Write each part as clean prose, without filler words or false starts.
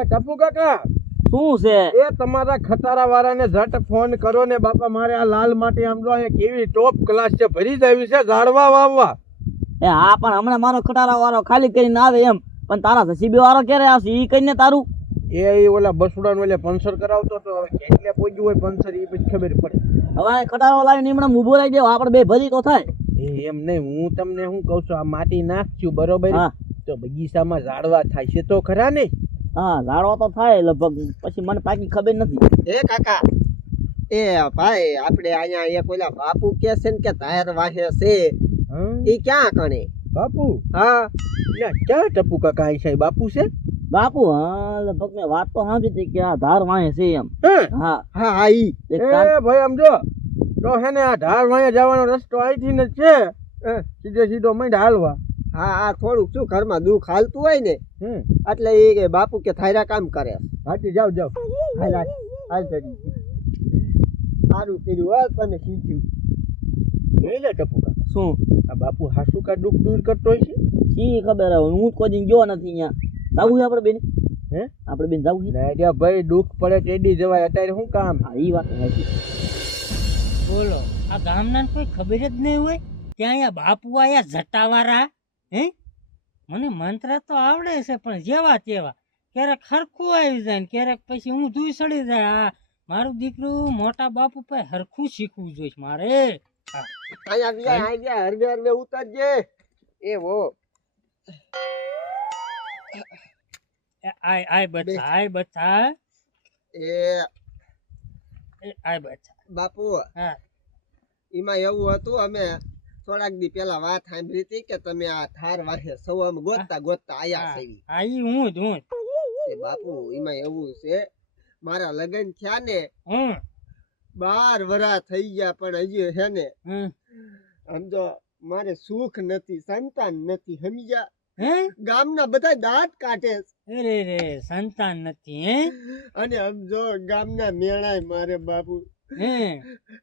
એ ટપુ કાકા શું છે? એ તમારા ખટારા વાળાને ઝટ ફોન કરો ને બાપા, મારે આ લાલ માટી આમ જો અહીંયા કેવી ટોપ ક્લાસ છે, ભરી જાવી છે ઝાડવા વાવવા. એ હા, પણ હમણાં મારો ખટારા વાળો ખાલી કરીને આવે એમ, પણ તારા જસીબી વાળો ક્યારે આવશે ઈ કઈને તારું? એ ઓલા બસુડાને ઓલે પંચર કરાવતો તો, હવે કેટલે પહોંચ્યું હોય પંચર એ પછી ખબર પડે. હવે ખટારો લાવીને હમણાં ઊભો રહી જાવ, આપણે બે ભરી તો થાય. એમ નહીં, હું તમને શું કહું છું, આ માટી નાખશું બરોબર હા. તો બગીચામાં ઝાડવા થાય છે તો ખરા ને? હા, ઝાડવા તો થાય લગભગ, પછી મને પાકી ખબર નથી. એ કાકા, એ ભાઈ આપણે અહીંયા એક ઓલા બાપુ કે છે ને કે ધાર વાહે છે, હા? એ ક્યાં કણે? બાપુ? હા ક્યાં ટપુ કાકા અહીં સાહેબ બાપુ છે? બાપુ? હા, લગભગ મેં વાત તો સાંભળી હતી કે આ ધાર વાંહે છે એમ. હે? હા હા હા ઈ એક એ કામ- ભાઈ આમ જો તો હે ને આ ઢાળ વાયા જવાનો રસ્તો અહીંથી ને જ છે, સીધે સીધો માંડ હાલવા. હા હા થોડુંક શું ઘરમાં દુઃખ હાલતું હોય ને એટલે એ કે બાપુ કે થાયરા કામ કરે. હાથી જાવ જાવ. હાલ હાલ હાલ ચડી સારું કર્યું હોય તમે શીખ્યું. લઈ લે ટપુ કાકા, શું આ બાપુ હાસુ કા દુઃખ દૂર કરતો હોય છે? શી ખબર હવે, હું કોઈ દિન ગયો નથી અહીંયા. જાવું આપણે બેન? હે? આપણે બેન જાવું છે? ના ભાઈ, દુઃખ પડે તેડી જવાય, અત્યારે શું કામ? હા, ઈ વાત સાચી. બોલો, આ ગામના કોઈ ખબર જ નહીં હોય કે અહીંયા બાપુ આયા જટાવાળા. હે, મને મંત્ર તો આવડે છે પણ જેવા તેવા, ક્યારેક હરખું આવી જાય ને ક્યારેક પછી હું ધૂઈ સડી જાય. આ મારું દીકરું મોટા બાપુ પાસે હરખું શીખવું જોઈએ મારે. અહીંયા હરવે હરવે ઉતરજે. એવો આય બચ્ચા, આય બચ્ચા, એ આય બચ્ચા. બાપુ હા, એમાં એવું હતું, અમે થોડાક દી પેલા વાત સાંભળી હતી કે તમે આ ધાર વાહે સવામાં ગોતતા ગોતતા આયા છે. આ ઈ હું જ એ બાપુ એમાં એવું છે, મારા લગ્ન થયા ને હું 12 વર્ષ થઈ ગયા પણ હજી હે ને હમ. સમજો મારે સુખ નથી, સંતાન નથી, સમજ્યા? હે? ગામના બધા દાંત કાઢે છે. અરે રે, સંતાન નથી? હે? અને સમજો ગામના મેળાય મારે બાપુ હે?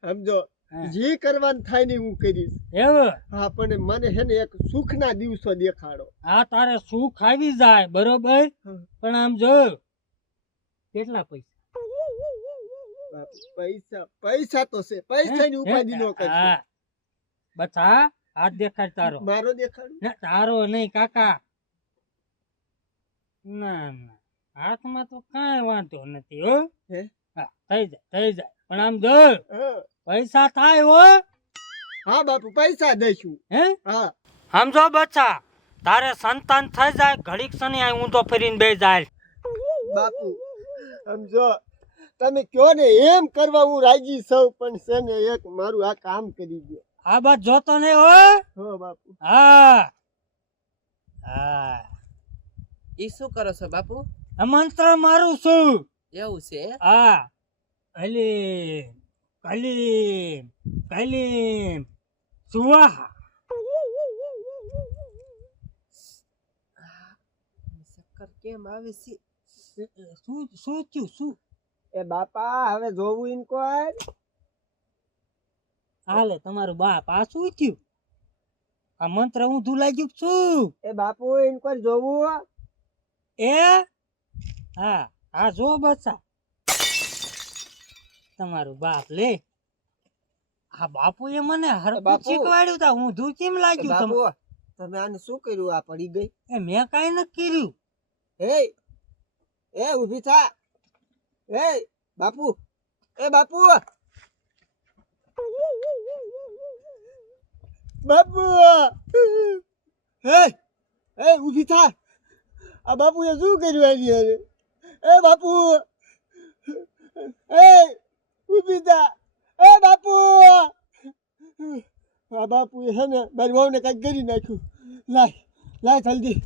સમજો હા. જે કરવાનું થાય ને હું કરીશ. એવું? હા, પણ મને હે ને એક સુખના દિવસો દેખાડો. આ તારે સુખ આવી જાય બરોબર, પણ આમ જો કેટલા પૈસા? બાપુ, પૈસા પૈસા તો છે, પૈસા ની ઉપાધિ નો કરશો. હા, બચ્ચા હાથ દેખાડ તારો. મારો દેખાડો. ના, તારો નહીં કાકા. ના ના, હાથમાં તો કાંઈ વાંધો નથી હો. હે? હા, થઈ જાય પણ આમ જો હા. પૈસા થાય હો. હા બાપુ, પૈસા દઈશું. હે? હા સમજો બચ્ચા, તારે સંતાન થઈ જાય ઘડીક સની આ ઊંધો ફરીને બે જાય. બાપુ સમજો તમે કયો ને એમ કરવા હું રાજી છું, પણ છે ને એક મારું આ કામ કરી દો. આ બાત જોતો નહીં હો. હો બાપુ. હા હા, ઈ શું કરો છો બાપુ? આ મંત્ર મારું છું. એવું છે? હા, કલીમ કલીમ કલીમ સ્વાહા. ચક્કર કેમ આવે છે? શું શું થયું? શું એ બાપા હવે જોવું ઇન કોઈ. હાલે તમારું બાપ? આ શું થયું? આ મંત્ર હું ધુલાઈ ગયું છું. એ બાપુ ઇન કોઈ જોવું. એ હા હા, જો બચ્ચા તમારું બાપ લે. આ બાપુએ મને હરખું બાપુ. શીખવાડ્યું તા, હું ધૂ કેમ એ લાગ્યું બાપુ તમને? તમે આને શું કર્યું? આ પડી ગઈ. એ મેં કાંઈ નથી કર્યું. એ ઊભી થા. એ બાપુ, એ બાપુ, બાપુ, એ ઊભી થા. આ બાપુએ શું કર્યું આની હારે? એ બાપુ, એ ઊભી થા. એ બાપુ, આ બાપુએ હે ને મારી વહુને કાંઈક કરી નાખ્યું. લાય જલ્દી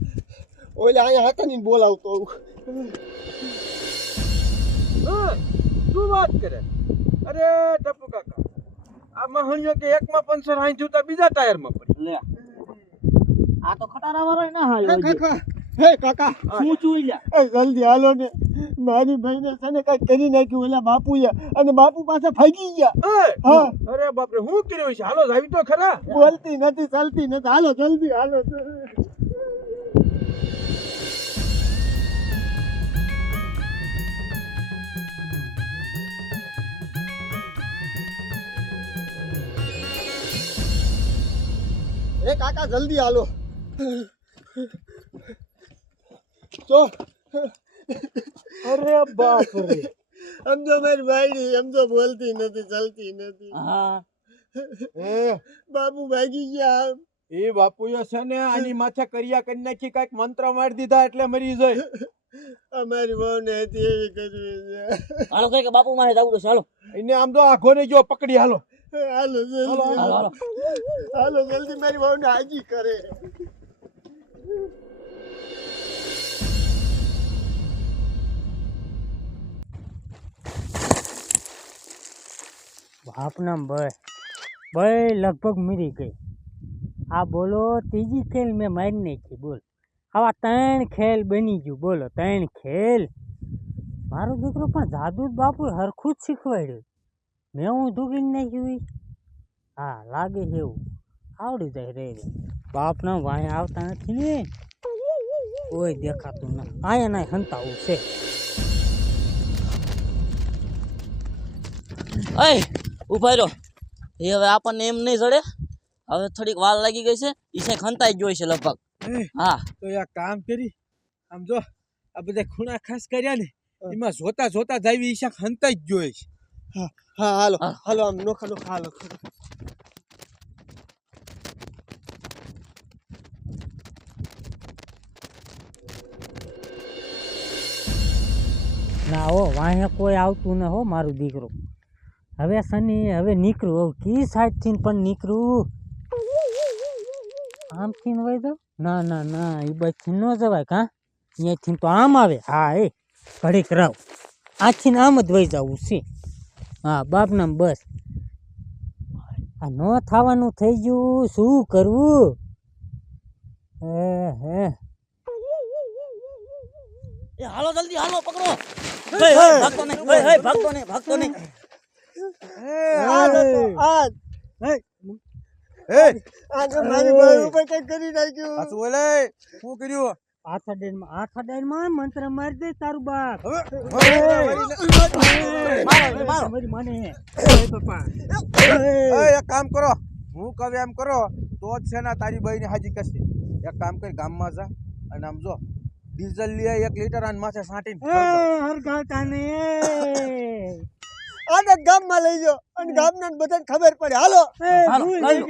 ઓલે અહીંયા હતા ને બોલાવતો આવું. શું વાત કરે? અરે ટપુ કાકા, આ મહણિયો કે એકમાં પંચર હાઈ જૂતા બીજા ટાયરમાં પડી. લે, આ તો ખટારા વાળો ના હાલ્યો હજી. કાકા, હે કાકા, શું છું લ્યા? એ જલ્દી હાલો ને, મારી ભાઈને છે ને કાંઈક કરી નાખ્યું ઓલા બાપુએ, અને બાપુ પાસે ભાગી ગયા. હા. અરે બાપરે, શું કર્યું છે? હાલો જાવી તો ખરા. બોલતી નથી, ચાલતી નથી. હાલો જલ્દી હાલો. એ કાકા જલ્દી હાલો તો અરે બાપ રે સમજો મારી ભાઈ સમજો બોલતી નથી ચાલતી નથી હા એ બાપુ ભાગી ગયા એ બાપુએ છે ને આની માથે કર્યા કરી નાખી કઈક મંત્ર મારી દીધા એટલે મરી જાય અમારી વહુ ને હતી એવી કરવી છે હાલો કઈ કે બાપુ મારે જવું તો ચાલો એને આમ તો આખો ને જો પકડી હાલો હાલો જલ્દી હાલો હાલો હાલો જલ્દી મારી વહુ ને હાજી કરે બાપના ભાઈ લગભગ મરી ગઈ આ બોલો ત્રીજી ખેલ મેં મારી નાખી બોલ આવા 3 ખેલ બની ગયું બોલો 3 ખેલ મારો દીકરો પણ જાદુ બાપુ હરખું જ શીખવાડ્યું મેં હું દુગીને નાખ્યું ઈ? હા લાગે છે એવું આવડી જાય રે બાપના વાંહે આવતા નથી ને કોઈ દેખાતું ના આયા ના હંતાવું છે અય ઉભા રહ્યો એ હવે આપણને એમ નહીં જડે હવે થોડીક વાર લાગી ગઈ છે ઈ છે ખંતાઈ જ જોઈ છે લગભગ હા તો એક કામ કરી આમ જો આ બધા ખૂણા ખાસ કર્યા ને એમાં જોતા જોતા જાવી ઈશા હંતા જ જોઈ છે હા હાલો હાલો આમ નોખા નોખા હાલો ના હો વાંહે કોઈ આવતું ન હો મારું દીકરો હવે સની હવે નીકળું હવે કી સાઈડથી પણ નીકળું આમથી ન વહી જાઉં ના ના ના એ બાજુથી ન જવાય કાં અહીંયાથી તો આમ આવે હા એ ઘડીક રાવ આથી આમ જ વહી જવું છે હા બાપના બસ આ ન થવાનું થઈ ગયું શું કરવું હે એ હાલો જલ્દી હાલો પકડો ભાગતો નહીં ભાગતો નહીં આ તો મારી ભાઈ ઉપર કઈ કરી નાખ્યું પાછું ઓલે શું કર્યું આથા ડાયરમાં મંત્ર મારી દે તારું બાપ મારો મારી માને એક કામ કરો હું કહું એમ કરો તો જ છે ને તારી બાઈ ને હાજી કરશે એક કામ કરી ગામમાં જા અને આમ જો ડીઝલ લઈ 1 લીટર અને માથે સાંટીને હરગાવતા ને આને ગામમાં લઈ જાઓ અને ગામના બધાને ખબર પડે હાલો હાલો લઈ લો.